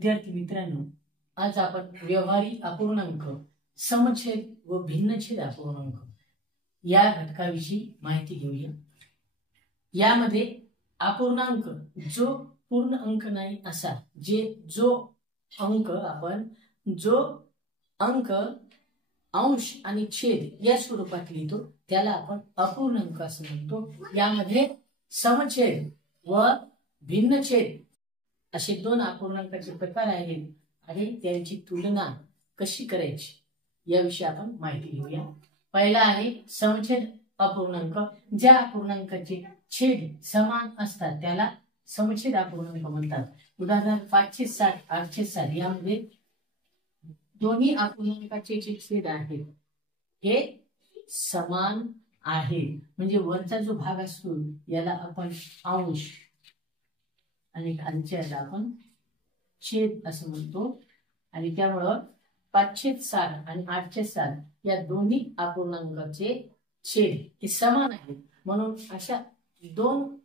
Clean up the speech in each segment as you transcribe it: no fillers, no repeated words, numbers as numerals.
विद्यार्थी मित्रांनो, आज आपण व्यवहारी अपूर्णांक, समछेद व भिन्नछेद अपूर्णांक या घटकाविषयी माहिती घेऊया। यामध्ये अपूर्णांक जो पूर्ण अंक नाही असा जो अंक अंश आणि छेद या स्वरूपात लिहितो त्याला आपण अपूर्णांक असं म्हणतो। यामध्ये समछेद व भिन्नछेद असे दोन अपूर्णांकाचे प्रकार आहेत आणि त्यांची तुलना कशी करायची याविषयी आपण माहिती घेऊया। पहिला आहे समछेद अपूर्णांक। ज्या अपूर्णांकाचे छेद समान असतात त्याला समछेद अपूर्णांक म्हणतात। उदाहरण 560 860 यामध्ये दोन्ही अपूर्णांकाचे जे छेद आहेत हे समान आहेत, म्हणजे वरचा जो भाग असतो याला आपण अंश आणि खालच्याला आपण छेद असं म्हणतो। आणि त्यामुळे 560 आणि 860 या दोन्ही अपूर्णांकाचे छेद हे समान आहेत, म्हणून अशा दोन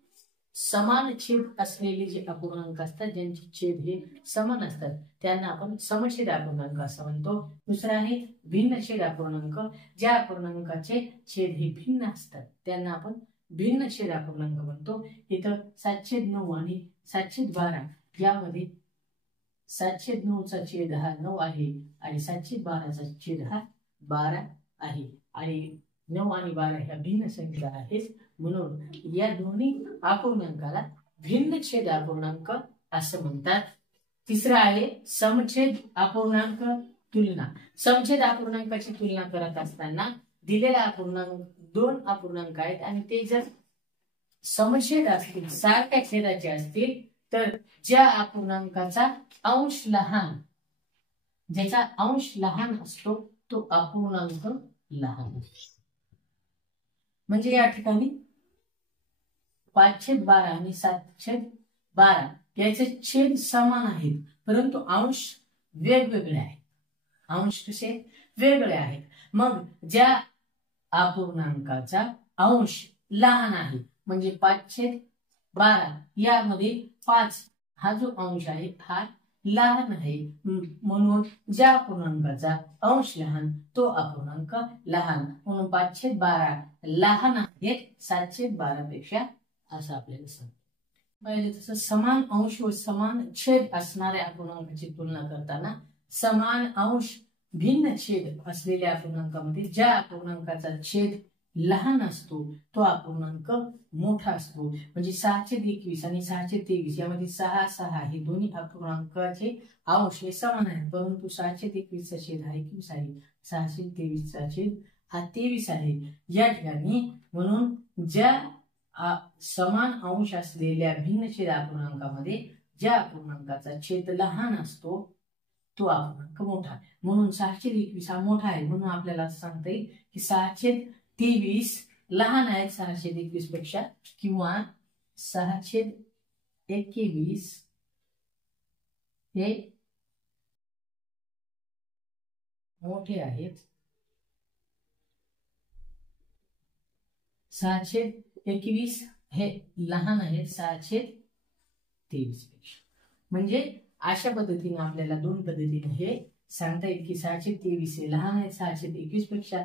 समान छेद असलेले जे अपूर्णांक असतात ज्यांचे छेद हे समान असतात त्यांना आपण समछेद अपूर्णांक असं म्हणतो। दुसरा आहे भिन्नछेद अपूर्णांक। ज्या अपूर्णांकाचे छेद हे भिन्न असतात त्यांना आपण भिन्नछेद अपूर्णांक म्हणतो। इथं 709 आणि 712 यामध्ये 709 चा छेद हा 9 आहे आणि 712 चा छेद हा 12 आहे आणि 9 आणि 12 ह्या भिन्न संख्या आहेत, म्हणून या दोन्ही अपूर्णांकाला भिन्नछेद अपूर्णांक असं म्हणतात। तिसरा आहे समछेद अपूर्णांक तुलना। समछेद अपूर्णांकाची तुलना करत असताना दिलेला अपूर्णांक दोन अपूर्णांक आहेत आणि ते जर समछेद असतील, सारख्या छेदाचे असतील, तर ज्या अपूर्णांकाचा अंश लहान, ज्याचा अंश लहान असतो तो अपूर्णांक लहान असतो। म्हणजे या ठिकाणी 5/12 आणि 7/12 याचे छेद समान आहेत परंतु अंश वेगवेगळे आहेत। अंश कसे वेगळे आहेत। मग ज्या अपूर्णांकाचा अंश लहान आहे म्हणजे 5/12 यामध्ये 5 हा जो अंश आहे हा लहान आहे, म्हणून ज्या अपूर्णांकाचा अंश लहान तो अपूर्णांक लहान, म्हणून 5/12 लहान आहे 7/12 पेक्षा असं आपल्याला सांगतो। पहिले तसं समान अंश व समान छेद असणाऱ्या अपूर्णांकाची तुलना करताना समान अंश भिन्न छेद असलेल्या अपूर्णांकामध्ये ज्या अपूर्णांकाचा छेद लहान असतो तो अपूर्णांक मोठा असतो। म्हणजे 621 आणि 623 यामध्ये 6 6 हे दोन्ही अपूर्णांकाचे अंश हे समान आहेत, परंतु 621 चा छेद हा 21 आहे, 623 चा छेद हा 23 आहे या ठिकाणी। म्हणून ज्या समान अंश असलेल्या भिन्न छेद अपूर्णांकामध्ये ज्या अपूर्णांकाचा छेद लहान असतो तो अपूर्णांक मोठा, म्हणून 621 हा मोठा आहे, म्हणून आपल्याला सांगता येईल की 623 लहान आहे 621 पेक्षा, किंवा 621 हे मोठे आहेत 621 हे लहान आहेत 623 पेक्षा। म्हणजे अशा पद्धतीने आपल्याला दोन पद्धतीने हे सांगता येईल की 623 हे लहान आहे 621 पेक्षा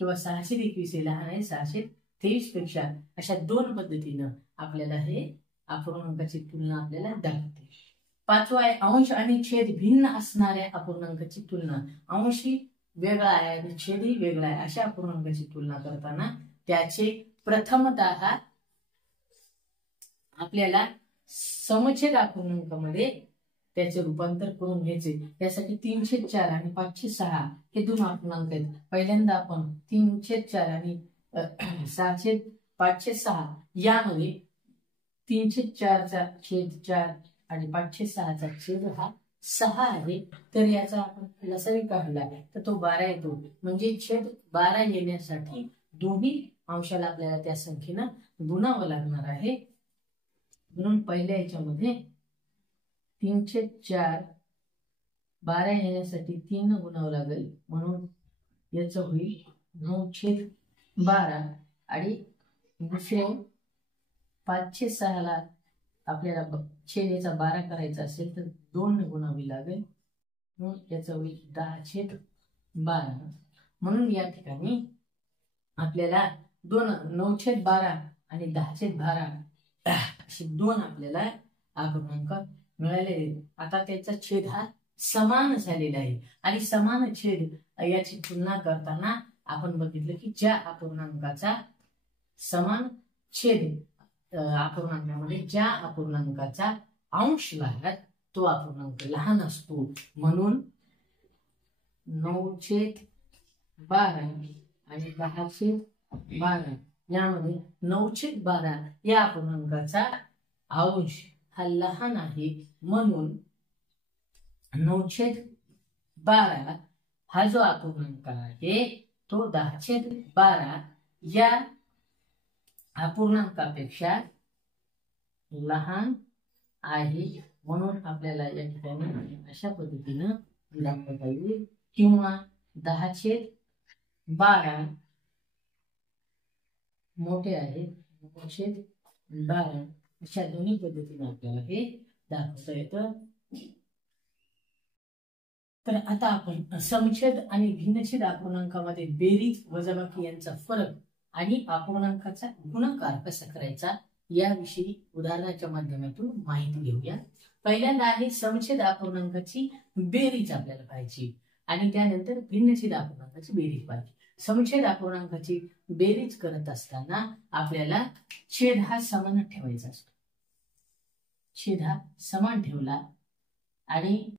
किंवा 621 हे लहान आहे 623 पेक्षा। अशा दोन पद्धतीने आपल्याला हे अपूर्णांकाची तुलना आपल्याला दाखवते। पाचवा आहे अंश आणि छेद भिन्न असणाऱ्या अपूर्णांकाची तुलना। अंशी वेगळा आहे आणि छेदही वेगळा आहे अशा अपूर्णांकाची तुलना करताना त्याचे प्रथमतः आपल्याला समछेद अपूर्णांकामध्ये त्याचे रूपांतर करून घ्यायचे। त्यासाठी 3/4 आणि 5/6 हे दोन अपूर्णांक आहेत। पहिल्यांदा आपण 3/4 आणि 5/6 यामध्ये 3/4 चा छेद 4 आणि 5/6 चा छेद हा 6 आहे, तर याचा आपण लसावी काढला तर तो 12 येतो। म्हणजे छेद 12 येण्यासाठी दोन्ही अंशाला आपल्याला त्या संख्येनं गुणावं लागणार आहे, म्हणून पहिल्या याच्यामध्ये 3/4 12 येण्यासाठी 3 गुणावं लागेल, म्हणून याचं होईल 9/12 आणि दुसरे 5/6 ला आपल्याला छेद याचा 12 करायचा असेल तर 2 ने गुणावी लागेल, मग याचा होईल 10/12. म्हणून या ठिकाणी आपल्याला 9/12 आणि 10/12 असे 2 आपल्याला अपूर्णांक मिळालेले. आता त्याचा छेद हा समान झालेला आहे आणि समान छेद याची तुलना करताना आपण बघितलं की ज्या अपूर्णांकाचा समान छेद अपूर्णांकामध्ये ज्या अपूर्णांकाचा अंश लहान तो अपूर्णांक लहान असतो. म्हणून 9/12 आणि 10/12 यामध्ये 9/12 या अपूर्णांकाचा अंश हा लहान आहे. म्हणून 9/12 हा जो अपूर्णांक आहे तो 10/12 या अपूर्णांकापेक्षा लहान आहे. म्हणून आपल्याला या ठिकाणी अशा पद्धतीनं दाखवता येईल किंवा 10/12 मोठे आहे 9/12 अशा दोन्ही पद्धतीने आपल्याला हे दाखवता येतं. तर आता आपण समछेद आणि भिन्नछेद अपूर्णांकामध्ये बेरीज वजाबाकी यांचा फरक आणि अपूर्णांकाचा गुणाकार कसा करायचा याविषयी उदाहरणाच्या माध्यमातून माहिती घेऊया. पहिल्यांदा आहे समछेद अपूर्णांकाची बेरीज आपल्याला पाहिजे आणि त्यानंतर भिन्नछेद अपूर्णांकाची बेरीज पाहिजे. समछेद अपूर्णांकाची बेरीज करत असताना आपल्याला छेद हा समान ठेवायचा असतो. छेद हा समान ठेवला आणि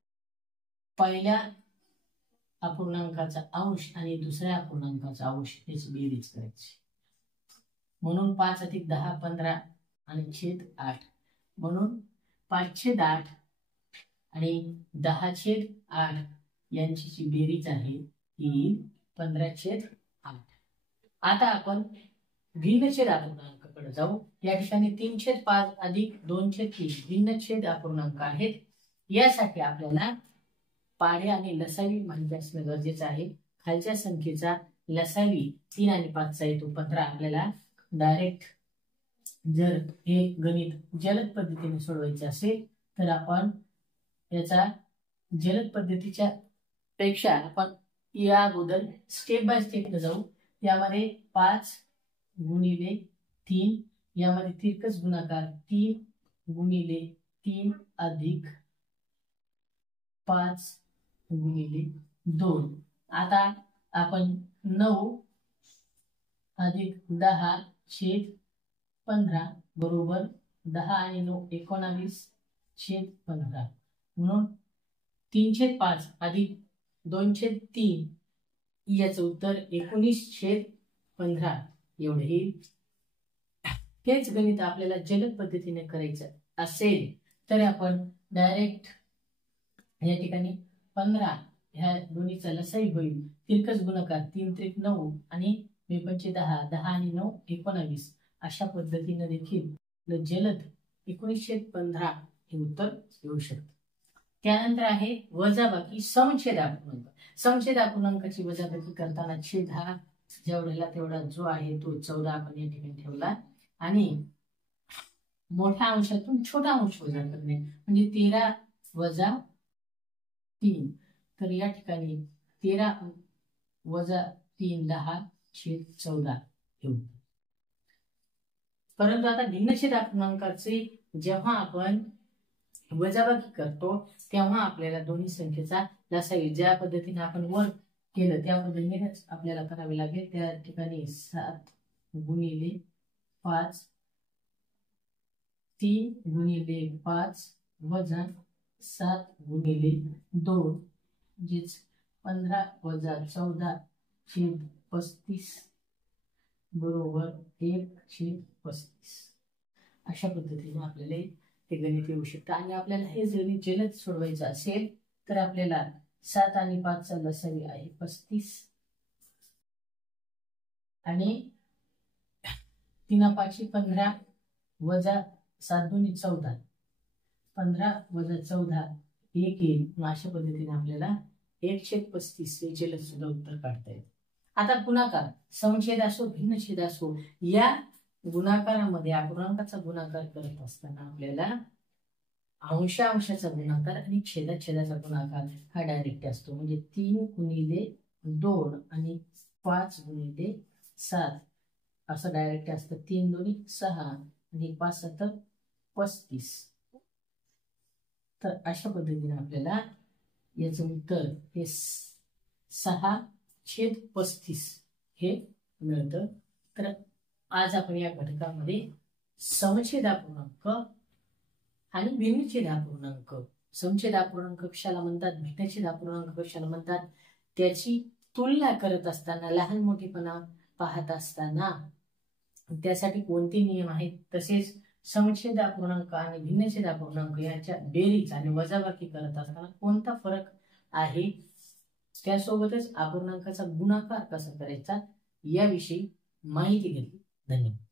पहिल्या अपूर्णांकाचा अंश आणि दुसऱ्या अपूर्णांकाचा अंश याची बेरीज करायची. म्हणून 5 + 10 15 आणि छेद 8. म्हणून 5/8 आणि 10/8 यांची जी बेरीज आहे ती 15/8. आता आपण भिन्नछेद अपूर्णांकाकडे जाऊ. या ठिकाणी 3/5 अधिक 2/3 भिन्नछेद अपूर्णांक आहेत. यासाठी आपल्याला पाढे आणि लसावी माहिती असणं गरजेचं आहे. खालच्या संख्येचा लसावी 3 आणि 5 चा येतो 15. आपल्याला डायरेक्ट जर हे गणित जलद पद्धतीने सोडवायचे असेल तर आपण याचा जलद पद्धतीच्या पेक्षा आपण या अगोदर स्टेप बाय स्टेप जाऊ. यामध्ये 5 × 3 यामध्ये तिरकस गुणाकार 3 × 3 अधिक 5 × 2. आता आपण 9 अधिक 10/15 बरोबर 10 आणि 9 19/15. म्हणून 3/5 अधिक 2/3 याचं उत्तर 19/15 एवढे येईल. हेच गणित आपल्याला जलद पद्धतीने करायचं असेल तर आपण डायरेक्ट या ठिकाणी 15 ह्या दोन्हीचा लसाई होईल. तिरकस गुणाकार 3 × 9 आणि 2 × 10 10 आणि 9 19 अशा पद्धतीने देखील जलद 19/15 हे उत्तर येऊ शकतं. त्यानंतर आहे वजाबाकी समछेद अपूर्णांक. समछेद अपूर्णांकाची वजाबाकी करताना छेद हा जेवढ्याला तेवढा जो आहे तो 14 आपण या ठिकाणी ठेवला आणि मोठ्या अंशातून छोटा अंश वजा करणे म्हणजे 13 - 3. तर या ठिकाणी 13 - 3 10/14 घेऊ. परंतु आता भिन्नछेद अपूर्णांकाचे जेव्हा आपण वजाबाकी करतो तेव्हा आपल्याला दोन्ही संख्येचा लसावी ज्या पद्धतीने आपण वर केलं त्या पद्धतीनेच आपल्याला करावे लागेल. त्या ठिकाणी 7 × 5 3 × 5 वजा 7 × 2 म्हणजेच 15 - 14/35 बरोबर 1/35. अशा पद्धतीने आपल्याला हे गणित येऊ शकतं. आणि आपल्याला हे गणित जलद सोडवायचं असेल तर आपल्याला 7 आणि 5 चा लसावी आहे 35 आणि 3 × 5 = 15 वजा 7 × 2 = 14 15 - 14 1 येईल. अशा पद्धतीने आपल्याला 1/35 हे जलद सुद्धा उत्तर काढता येईल. आता गुणाकार समछेद असो भिन्नछेद असो या गुणाकारामध्ये अपूर्णांकाचा गुणाकार करत असताना आपल्याला अंशाचा गुणाकार आणि छेदाचा गुणाकार हा डायरेक्ट असतो. म्हणजे 3 गुणिले 2 आणि 5 गुणिले 7 असं डायरेक्ट असतं. 3 दोन्ही 6 आणि 5 7 35. तर अशा पद्धतीने आपल्याला याचं उत्तर हे 6/35 हे मिळतं. तर आज आपण या घटकामध्ये समछेद अपूर्णांक आणि भिन्नछेद अपूर्णांक, समछेद अपूर्णांक कशाला म्हणतात, भिन्नछेद अपूर्णांक कशाला म्हणतात, त्याची तुलना करत असताना, लहान मोठेपणा पाहत असताना त्यासाठी कोणते नियम आहेत, तसेच समछेद अपूर्णांक आणि भिन्नछेद अपूर्णांक यांच्या बेरीज आणि वजाबाकी करत असताना कोणता फरक आहे, त्यासोबतच अपूर्णांकाचा गुणाकार कसा करायचा याविषयी माहिती घेतली. धन्यवाद.